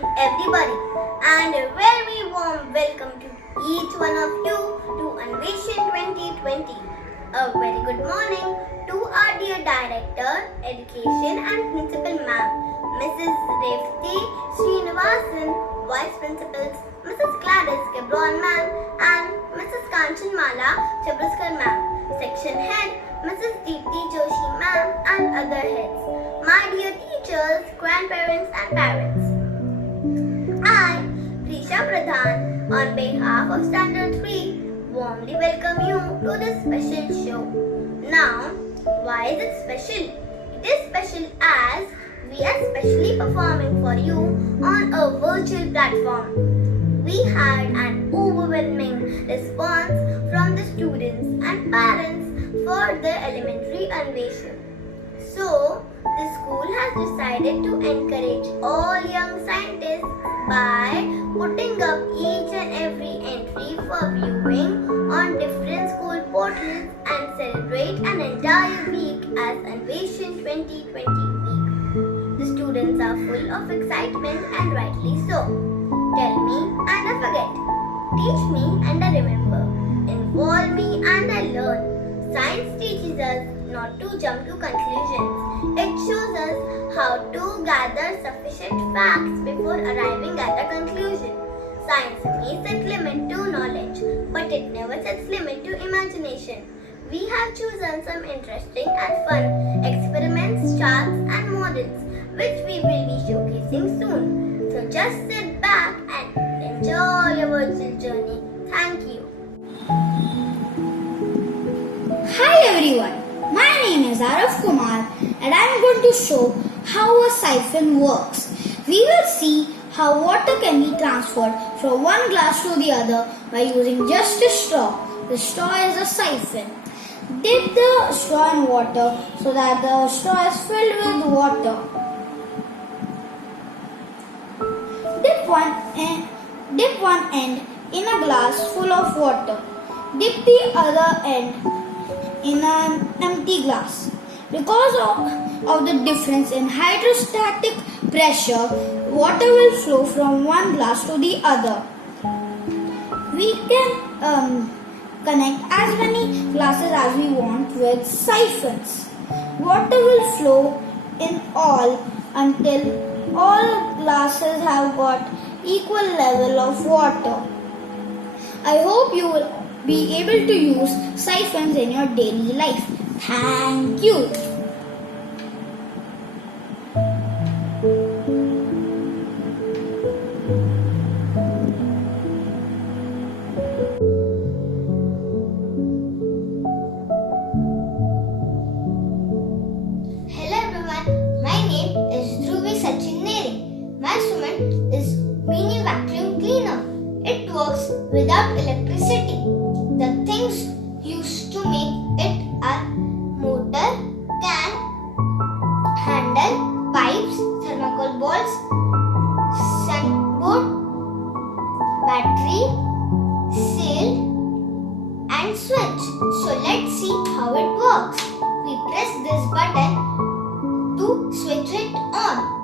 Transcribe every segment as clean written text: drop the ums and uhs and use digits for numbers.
morning, everybody, and a very warm welcome to each one of you to Anweshan 2020. A very good morning to our dear Director, Education and Principal Ma'am, Mrs. Revati Srinivasan, Vice Principals, Mrs. Gladys Cabron Ma'am, and Mrs. Kanchanmala Chabraskar Ma'am, Section Head, Mrs. Deepti Joshi Ma'am, and other heads. My dear teachers, grandparents and parents. I, Prisha Pradhan, on behalf of Standard 3, warmly welcome you to this special show. Now, why is it special? It is special as we are specially performing for you on a virtual platform. We had an overwhelming response from the students and parents for the elementary Anweshan. So, the school has decided to encourage all young scientists by putting up each and every entry for viewing on different school portals and celebrate an entire week as Anweshan 2020 week. The students are full of excitement and rightly so. Tell me and I forget. Teach me and I remember. Involve me and I learn. Science teaches us not to jump to conclusions. It shows us how to gather sufficient facts before arriving at a conclusion. Science may set limit to knowledge, but it never sets limit to imagination. We have chosen some interesting and fun experiments, charts and models, which we will be showcasing soon. So just sit back and enjoy your virtual journey. Thank you. Hi everyone, my name is Arav Kumar and I am going to show how a siphon works. We will see how water can be transferred from one glass to the other by using just a straw. The straw is a siphon. Dip the straw in water so that the straw is filled with water. Dip one end in a glass full of water. Dip the other end in an empty glass. Because of the difference in hydrostatic pressure, water will flow from one glass to the other. We can connect as many glasses as we want with siphons. Water will flow in all until all glasses have got equal level of water. I hope you will be able to use siphons in your daily life. Thank you. Hello everyone, my name is Dhruvi Sachin Neri. My instrument is mini vacuum cleaner. It works without electricity. The things used to make it are motor, can, handle, pipes, thermocol balls, sandboard, battery, seal and switch. So let's see how it works. We press this button to switch it on.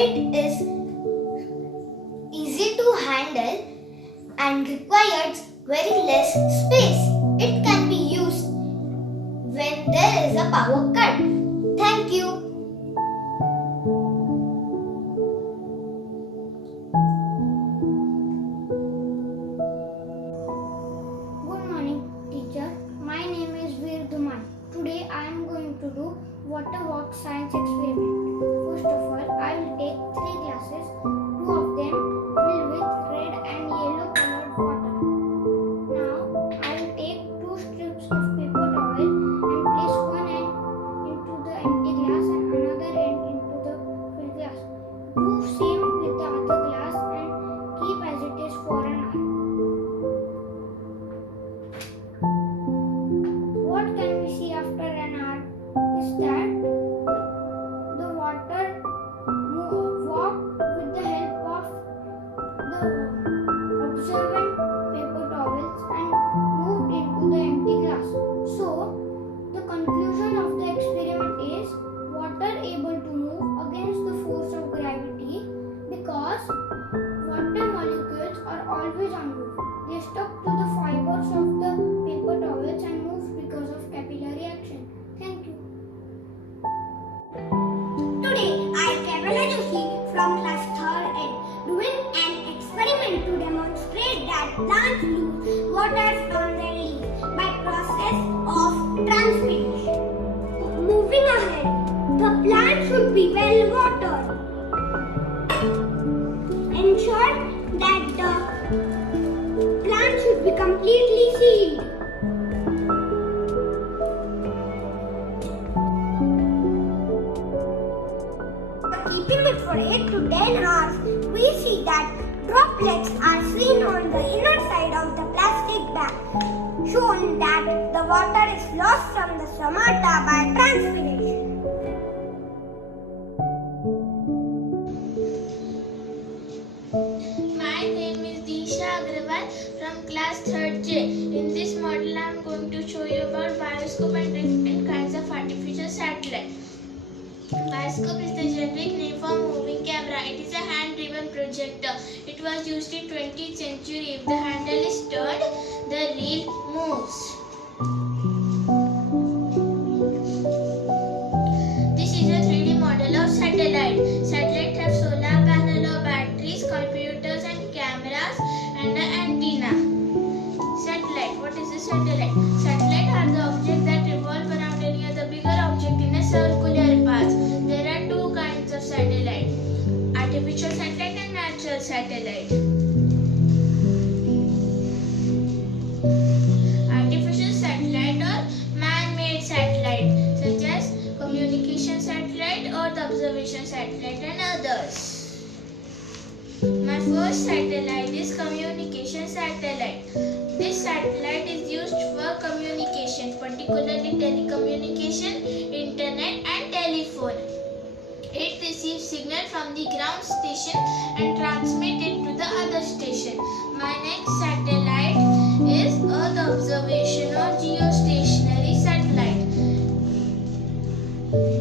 It is easy to handle and requires very less space. It can be used when there is a power cut. Thank you. Good morning, teacher. My name is Veer Duman. Today I am going to do water science experiment. First of all, I will take 3 glasses, 2 of them filled with red and yellow colored water. Now I will take 2 strips of paper towel and place one end into the empty glass and another end into the filled glass. Do same with the other glass and keep as it is for an hour. What can we see after an hour? plants lose water from their leaves by process of transpiration. Moving ahead, the plant should be well watered. Ensure that the plant should be completely sealed. Keeping it for 8 to 10 hours, we see that droplets are seen on the inner side of the plastic bag, showing that the water is lost from the stomata by transpiration. My name is Disha Agrawal from class 3rd J. In this model, I am going to show you about bioscope and different kinds of artificial satellite. Bioscope is the generic name for moving camera. It is a hand-driven projector. It was used in 20th century. If the handle is turned, the reel moves. This is a 3D model of satellite. Satellite have solar panel or batteries, computers and cameras and an antenna. Satellite. What is a satellite? Satellite are the objects that revolve around any other bigger object in a circular path. There are two kinds of satellite: artificial satellite and natural satellite. Artificial satellite or man-made satellite, such as communication satellite or the observation satellite and others. My first satellite is communication satellite. This satellite is used for communication, particularly telecommunication, internet and telephone. It receives signal from the ground station and transmits it to the other station. My next satellite is Earth observation or geostationary satellite.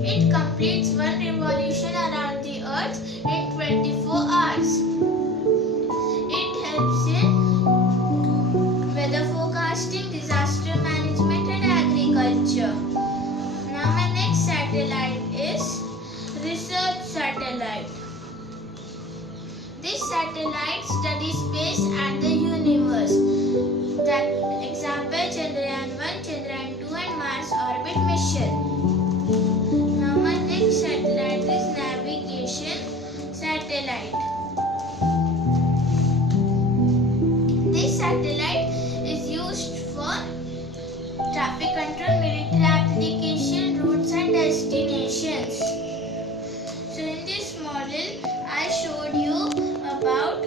It completes one revolution around the Earth in 24 hours. It helps in weather forecasting, disaster management and agriculture. Now my next satellite is research satellite. This satellite studies space and the universe. That example Chandrayaan 1, Chandrayaan 2 and Mars orbit mission. Now my next satellite is navigation satellite. This satellite is used for traffic control, military application, routes and destinations. So in this model, I showed you about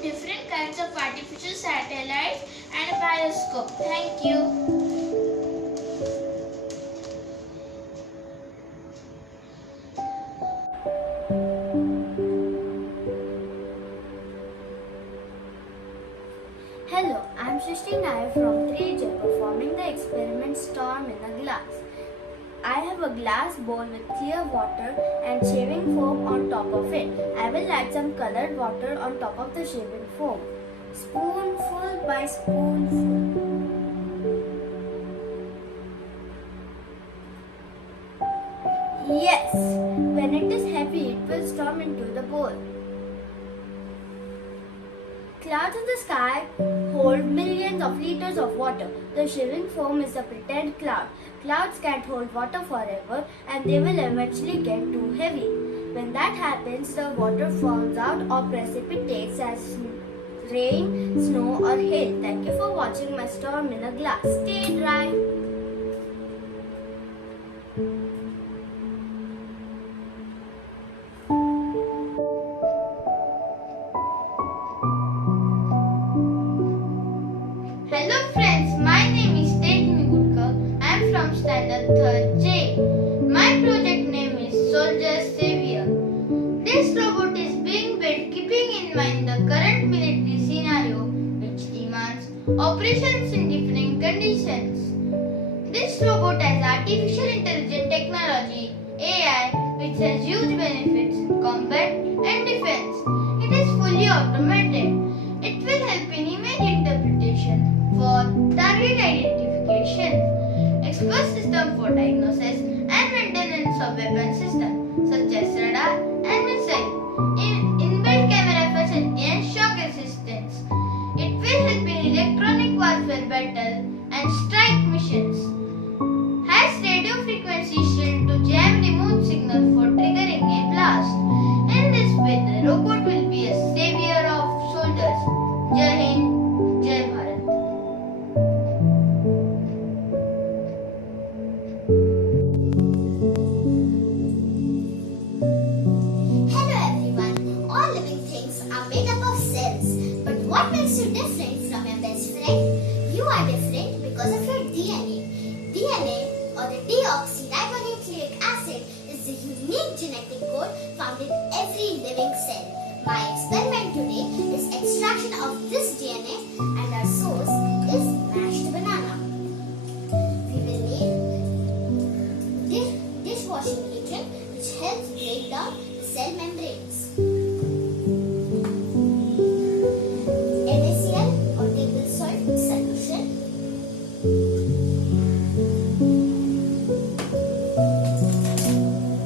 different kinds of artificial satellites and a bioscope. Thank you. Hello, I am Srishti Nair from 3J performing the experiment Storm in a Glass. I have a glass bowl with clear water and shaving foam on top of it. I will add some colored water on top of the shaving foam. Spoonful by spoonful. Yes, when it is heavy, it will storm into the bowl. Clouds in the sky hold millions of liters of water. The shaving foam is a pretend cloud. Clouds can't hold water forever and they will eventually get too heavy. When that happens, the water falls out or precipitates as rain, snow or hail. Thank you for watching my storm in a glass. Stay dry. Hello friends, my name is Tejni Gudkar. I am from standard 3rd J. My project name is Soldier Savior. This robot is being built keeping in mind the current military scenario which demands operations in different conditions. This robot has artificial intelligence technology AI which has huge benefits in combat and defense. It is fully automated. It will help in image interpretation for target identification, expert system for diagnosis and maintenance of weapon systems such as radar and missile, inbuilt camera facility and shock resistance. It DNA, or the deoxyribonucleic acid, is the unique genetic code found in every living cell. My experiment today is extraction of this DNA, and our source is mashed banana. We will need dishwashing agent which helps break down the cell membranes. NaCl or table salt solution.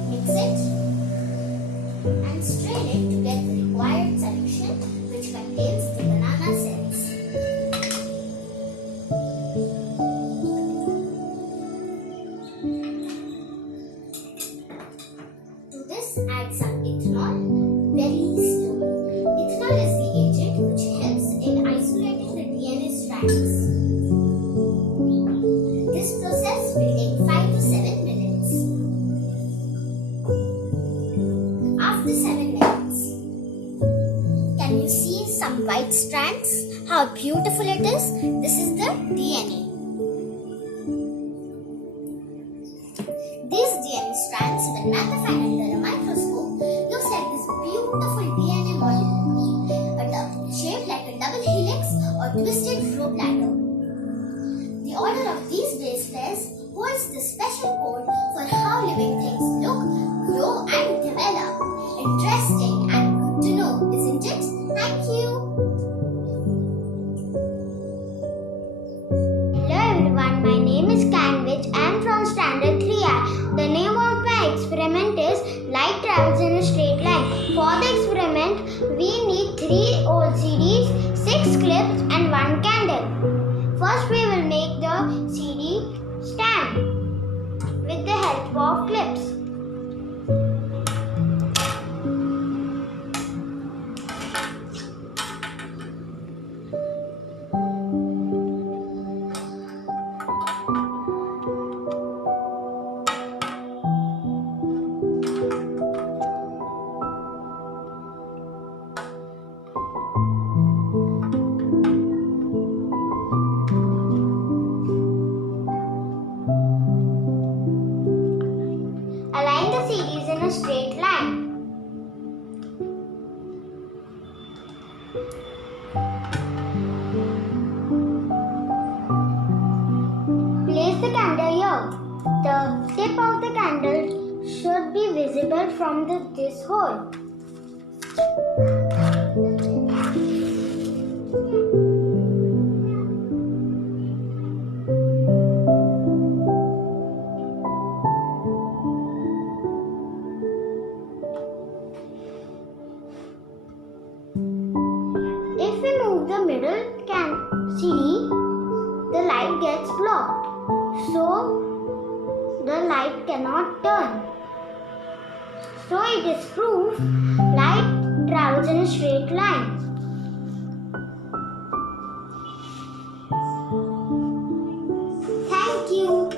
Mix it and strain it to get the required solution which contains the banana cells. To this add some ethanol very slowly. Ethanol is the agent which helps in isolating the DNA strands. This process will take 5 to 7 minutes. After 7 minutes, can you see some white strands? How beautiful it is! This is the DNA. These DNA strands, when magnified under a microscope, looks like this beautiful DNA molecule, shaped like a double helix or twisted rope ladder. The order of these base pairs holds the special code for how living things look, grow, and develop. Interesting and good to know, isn't it? Thank you. Hello everyone, my name is Canwich. I am from standard 3I. The name of my experiment is light travels in a straight line. For the experiment, we need 3 LCDs, 6 clips and 1 candle. First we will make the CD stand with the help of clips. Align the CDs in a straight line. Place the candle here. The tip of the candle should be visible from this hole. If we move the middle CD, the light gets blocked, so the light cannot turn. So it is proof light travels in a straight line. Thank you.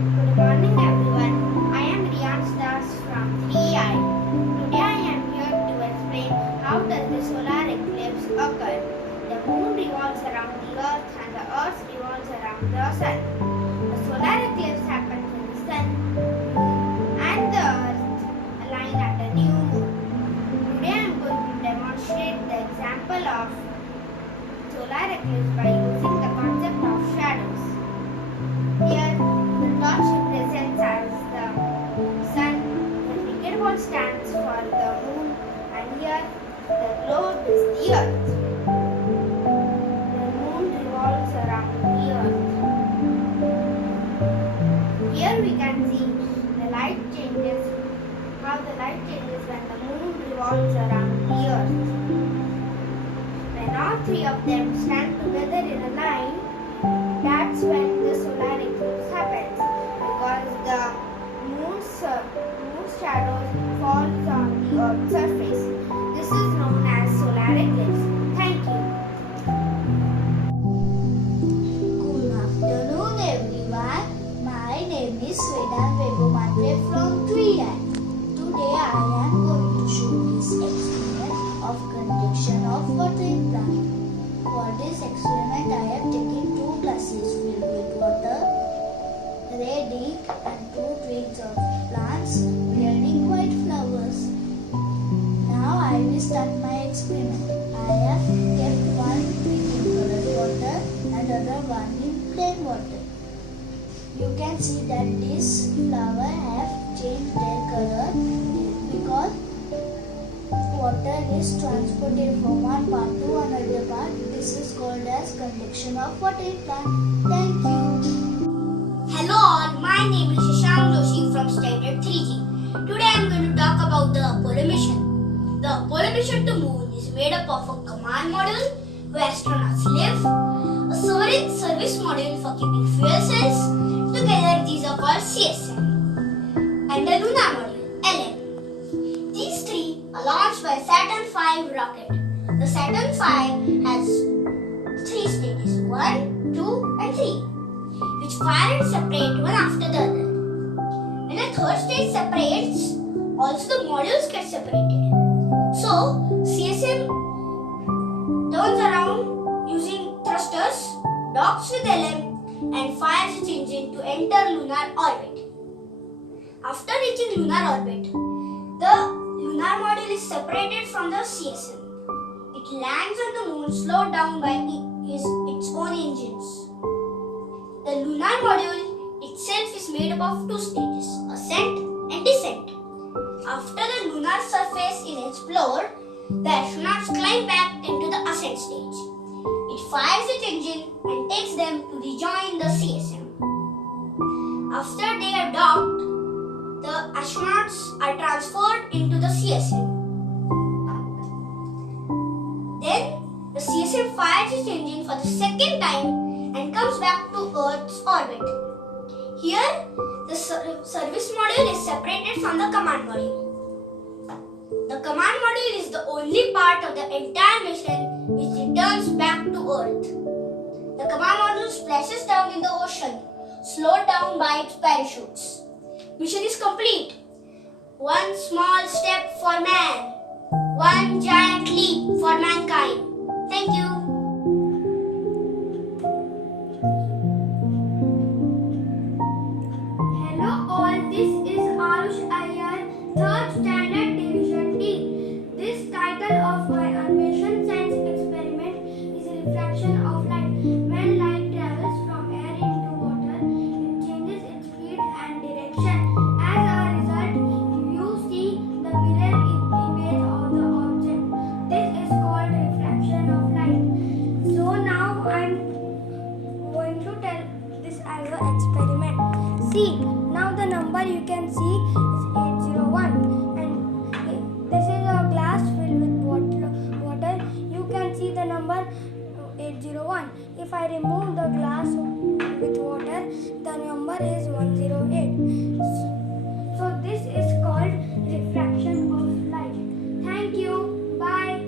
Good morning everyone. I am Riyan Stas from 3I. Today I am here to explain how does the solar eclipse occur. The moon revolves around the earth and the earth revolves around the sun. The solar eclipse happens when the sun, moon and the earth align at a new moon. Today I am going to demonstrate the example of solar eclipse by using the concept of shadows. Here, the torch represents as the sun, the cricket ball stands for the moon, and here the globe is the earth. The moon revolves around the earth. Here we can see the light changes, how the light changes when the moon revolves around the earth. When all 3 of them stand together in a line, that's when the solar eclipse happens, because the moon's shadows falls on the earth's surface. This is known as solar eclipse. Thank you. Good afternoon everyone. is Vedan Vegomatre from Thailand. Today I am going to show this experiment of conduction of water in plant. For this experiment I have taken 2 glasses filled with water, red ink and 2 twigs of plants bearing white flowers. Now I will start my experiment. I have kept one twig in colored water and other one in plain water. You can see that this flower have changed their color because water is transported from one part to another part. This is called as conduction of water in plant. Thank you. Hello all, my name is Shashank Joshi from Standard 3G. Today I am going to talk about the Apollo mission. The Apollo mission to moon is made up of a command module where astronauts live, a storage service module for keeping fuel cells, together these are called CSM, and a lunar module, LM. These 3 are launched by Saturn V rocket. The Saturn V has 3 stages, 1, 2 and 3, which fire and separate one after the other. When a third stage separates, also the modules get separated. So, CSM turns around using thrusters, docks with LM and fires its engine to enter lunar orbit. After reaching lunar orbit, the lunar module is separated from the CSM. It lands on the moon slowed down by its own engines. The lunar module itself is made up of 2 stages, ascent and descent. After the lunar surface is explored, the astronauts climb back into the ascent stage. It fires its engine and takes them to rejoin the CSM. After they are docked, the astronauts are transferred into the CSM. Then, the CSM fires its engine for the second time and comes back to Earth's orbit. Here, the service module is separated from the command module. The command module is the only part of the entire mission which returns back to Earth. The command module splashes down in the ocean, slowed down by its parachutes. Mission is complete. One small step for man, one giant leap for mankind. Thank you. Hello all, this is Arush Iyer, 3rd Standard Division D. This title of my Anweshan science experiment is refraction of light. When light travels from air into water, it changes its speed and direction. As a result, you see the mirror image of the object. This is called refraction of light. So now I am going to tell this as an experiment. See, now the number you can see is 801 and this is a glass filled with water. You can see the number 801. If I remove the glass with water, the number is 108. So this is called refraction of light. Thank you. Bye.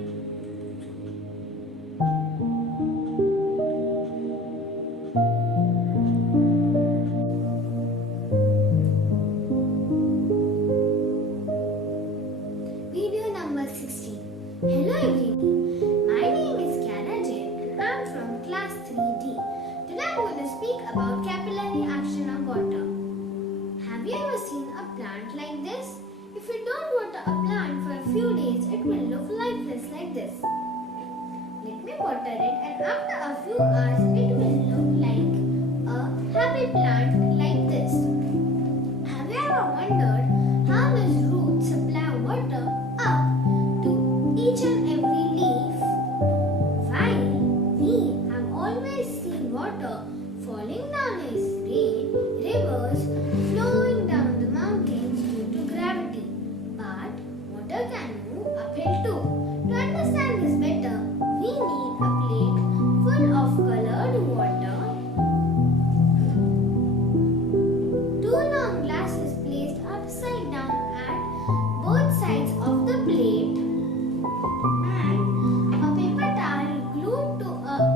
Video number 16. Hello everyone. My name is Kiara Jain and I am from class 3D. Today I am going to speak about capillary action of water. Have you ever seen a plant like this? If you don't water a plant for a few days, it will look lifeless like this. Let me water it and after a few hours, it will look like a happy plant like this. Have you ever wondered how does roots supply water up to each and every leaf? While we have always seen water falling down as rain, rivers flowing down the mountains due to gravity. But water can move uphill too. To understand this better, we need a plate full of colored water, 2 long glasses placed upside down at both sides of the plate, and a paper towel glued to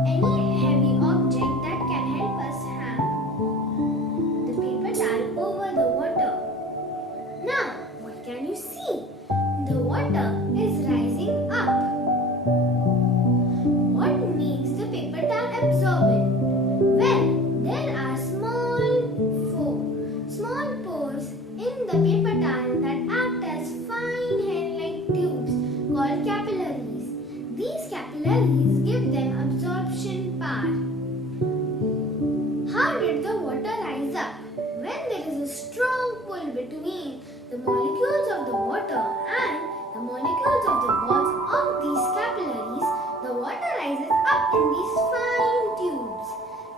any heavy object that can help us hang the paper towel because of the walls of these capillaries, the water rises up in these fine tubes.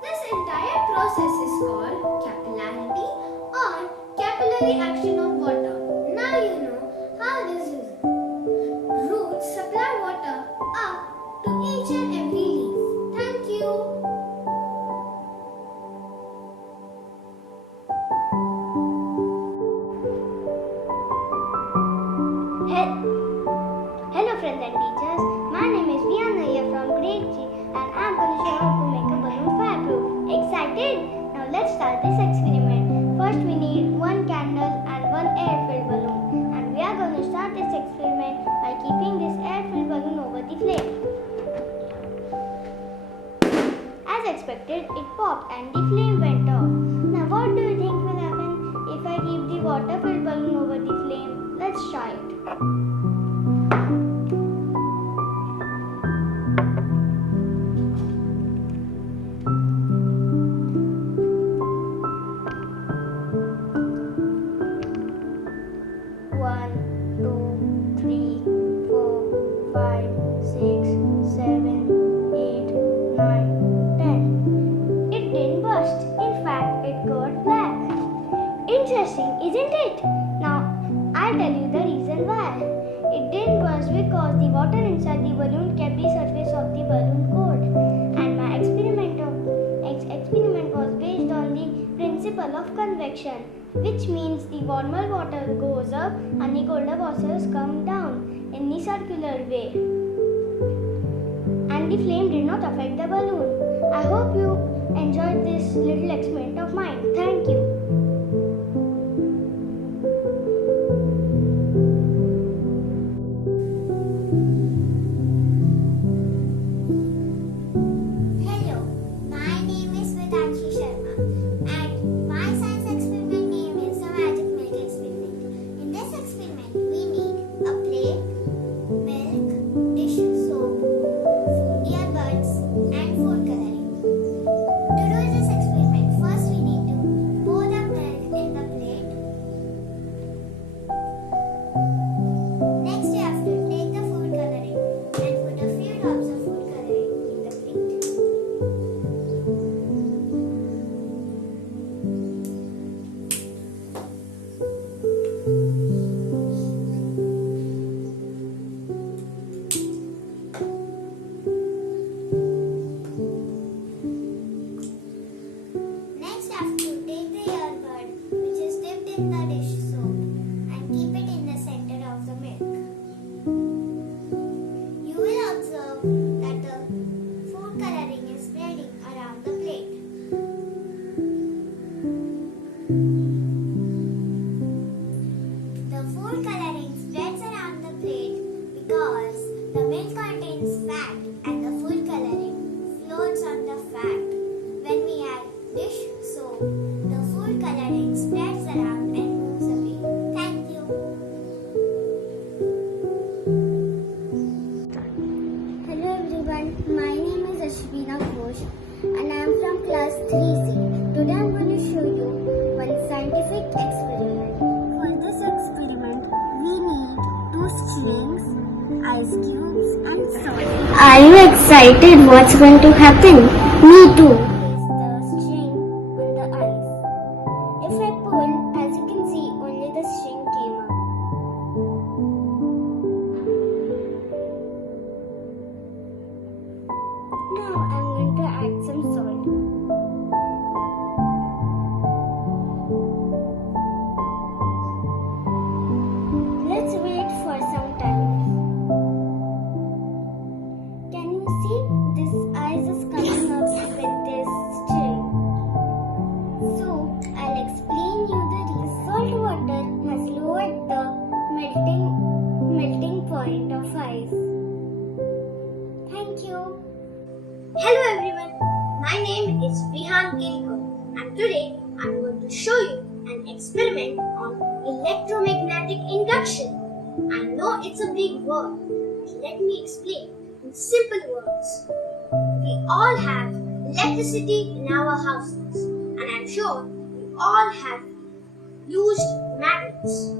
This entire process is called capillarity or capillary action of water. Now you know how this is. Roots supply water up to each and every leaf. Thank you. Hello friends and teachers, my name is Vianaya from grade 3 and I am going to show how to make a balloon fireproof. Excited? Now let's start this experiment. First we need one candle and one air-filled balloon, and we are going to start this experiment by keeping this air-filled balloon over the flame. As expected, it popped and the flame went off. Now what do you think will happen if I keep the water-filled balloon over the flame? Let's try it. One, two, three, 4, 5, 6, 7, 8, 9, 10. It didn't burst. In fact, it got black. Interesting, isn't it? Now, I'll tell you the reason why. It didn't burst because the water inside the balloon kept the surface of the balloon cold. And my experiment was based on the principle of convection, which means the warmer water goes up and the colder waters come down in the circular way. And the flame did not affect the balloon. I hope you enjoyed this little experiment of mine. Thank you. Hello, my name is Vedanshi Sharma and my science experiment name is the magic milk experiment. In this experiment, we need a plate, milk, dish soap, earbuds and food coloring. To do this experiment, first we need to pour the milk in the plate. Next, you have to take the food coloring and put a few drops of food coloring in the plate. Next, have to take the earbud, which is dipped in the dish soap, and keep it in the center of the milk. You will observe that the food coloring is spreading around the plate. The food coloring spreads around the plate because the milk contains fat and the food coloring floats on the fat. When we add dish soap, the food coloring spreads around and moves away. Thank you. Hello everyone, my name is Ashvina Ghosh and I am from class 3C. Today I am going to show you one scientific experiment. For this experiment, we need 2 strings, ice cubes and salt. Are you excited what's going to happen? Me too. Place the string on the ice. If I pull, as you can see, only the string came up. Now I'm going to add some salt. Let's wait for some time. Can you see this ice is coming up with this string? So I'll explain you the reason. Salt water has lowered the melting point of ice. Thank you. Hello everyone, my name is Vihan Gilkar and today I'm going to show you an experiment on electromagnetic induction. I know it's a big word, but let me explain in simple words. We all have electricity in our houses and I'm sure you all have used magnets.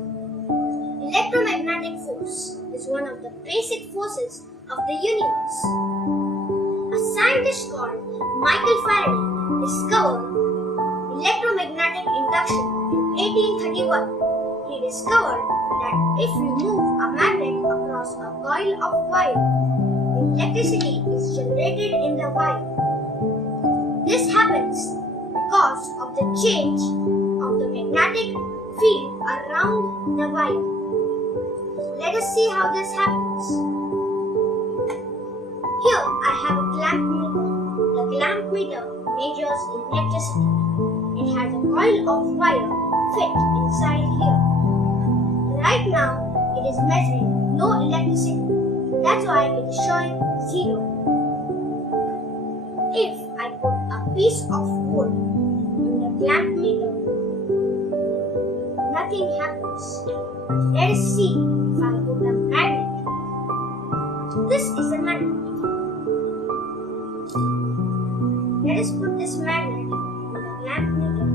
Electromagnetic force is one of the basic forces of the universe. A scientist called Michael Faraday discovered electromagnetic induction in 1831. He discovered that if you move a magnet across a coil of wire, electricity is generated in the wire. This happens because of the change of the magnetic field around the wire. Let us see how this happens. Here I have a clamp meter. The clamp meter measures electricity. It has a coil of wire fit inside here. Right now it is measuring no electricity. That's why it is showing 0. If I put a piece of wood in the clamp meter, nothing happens. Let us see if I put a magnet. This is a magnet. Let us put this magnet in the clamp meter.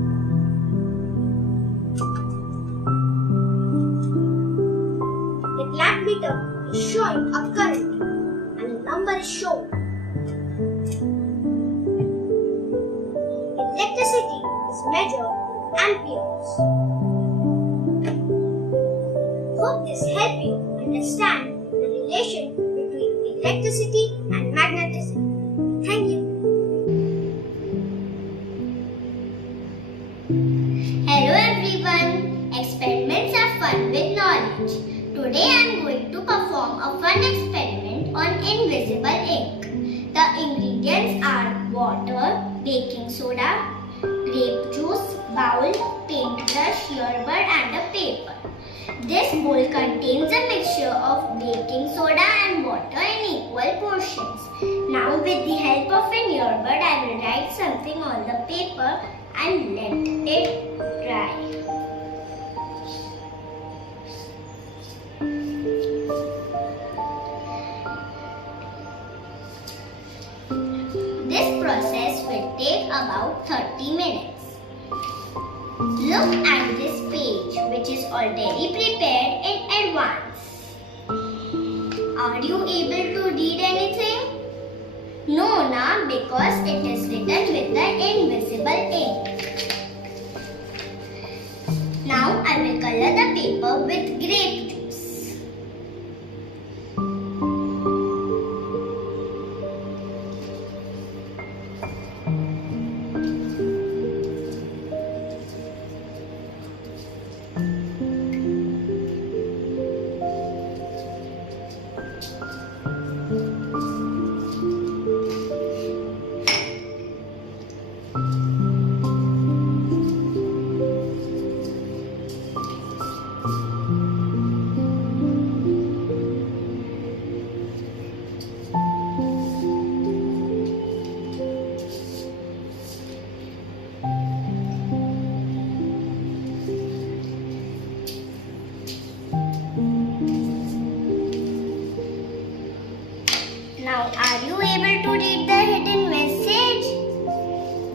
The clamp meter is showing a current and a number is shown. Electricity is measured in amperes. Hope this helps you understand the relation between electricity and magnetism. Thank you. Hello everyone! Experiments are fun with knowledge. Today I am going to perform a fun experiment on invisible ink. The ingredients are water, baking soda, grape juice, bowl, paintbrush, earbud and a paper. This bowl contains a mixture of baking soda and water in equal portions. Now with the help of an earbud I will write something on the paper and let it dry. This process will take about 30 minutes. Look at this page which is already prepared in advance. Are you able to read anything? No, na, because it is written with the invisible ink. Now I will color the paper with grape juice. Now, are you able to read the hidden message?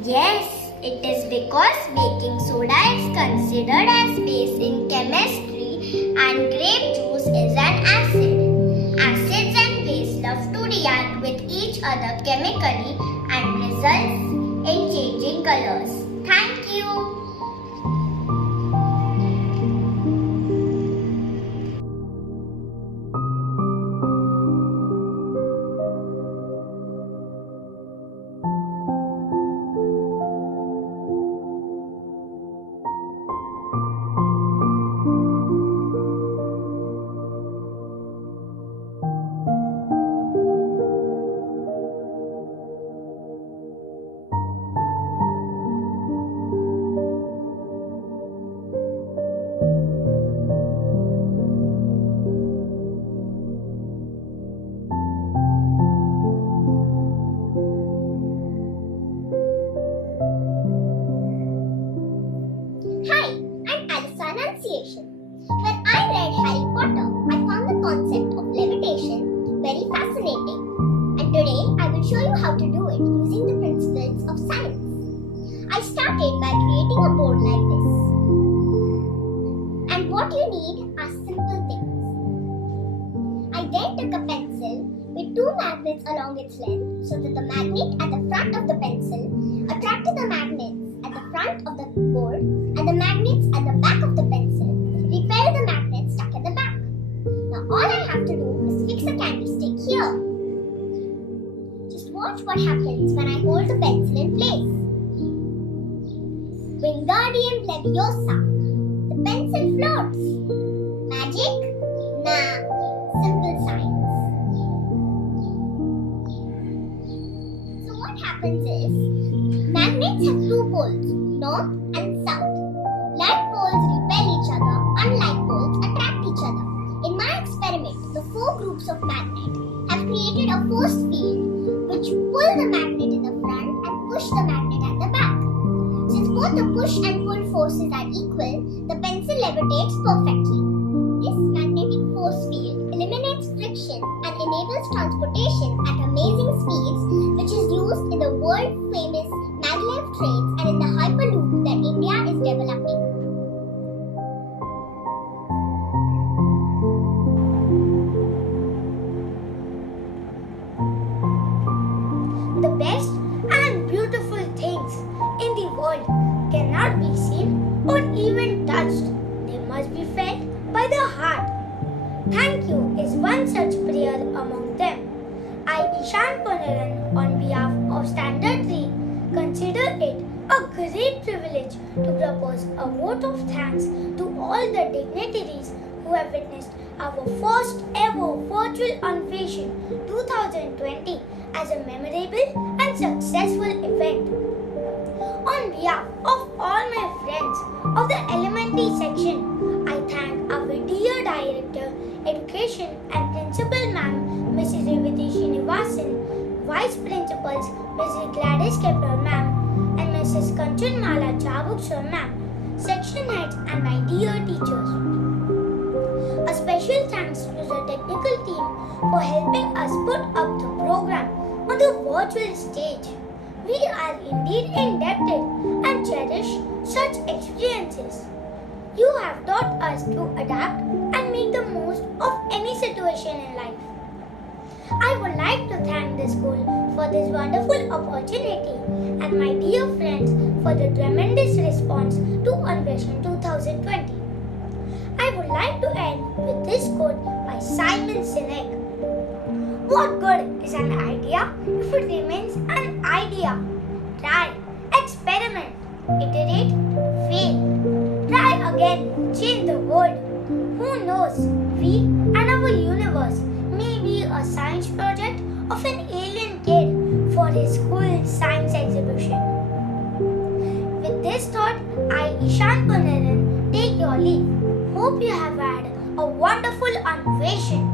Yes, it is because baking soda is considered as base in chemistry and grape juice is an acid. Acids and base love to react with each other chemically and results in changing colors. Thank you. lines along its length so that the magnet at the front of the pencil attracted the magnets at the front of the board and the magnets at the back of the pencil repel the magnets stuck at the back. Now all I have to do is fix a candy stick here. Just watch what happens when I hold the pencil in place. Wingardium Leviosa. The pencil floats. Magic? Nah, simple science. So what happens is, magnets have two poles, north and south. Like poles repel each other, unlike poles attract each other. In my experiment, the four groups of magnets have created a force field which pull the magnet in the front and push the magnet at the back. Since both the push and pull forces are equal, the pencil levitates perfectly. This magnetic force field eliminates friction and enables transportation at amazing speeds, which is used in the world-famous maglev trains and in the hyperloop that India is developing. The best and beautiful things in the world cannot be seen or even touched. They must be felt by the heart. Thank you is one such prayer among them. I, Ishan Punaran, on behalf of Standard 3, consider it a great privilege to propose a vote of thanks to all the dignitaries who have witnessed our first ever virtual Anweshan 2020 as a memorable and successful event. On behalf of all my friends of the elementary section, I thank our dear Director, Education and Principal Ma'am, Mrs. Revati Srinivasan, Vice Principals, Mrs. Gladys Kepler Ma'am, and Mrs. Kanchan Mala Chabuk Sir Ma'am, Section Heads and my dear teachers. A special thanks to the technical team for helping us put up the program on the virtual stage. We are indeed indebted and cherish such experiences. You have taught us to adapt and make the most of any situation in life. I would like to thank the school for this wonderful opportunity and my dear friends for the tremendous response to Anweshan 2020. I would like to end with this quote by Simon Sinek. What good is an idea if it remains an idea? Try, experiment, iterate, fail. Try again, change the world. Who knows, we and our universe may be a science project of an alien kid for his school science exhibition. With this thought, I, Ishan Punaran, take your leave. Hope you have had a wonderful Anweshan.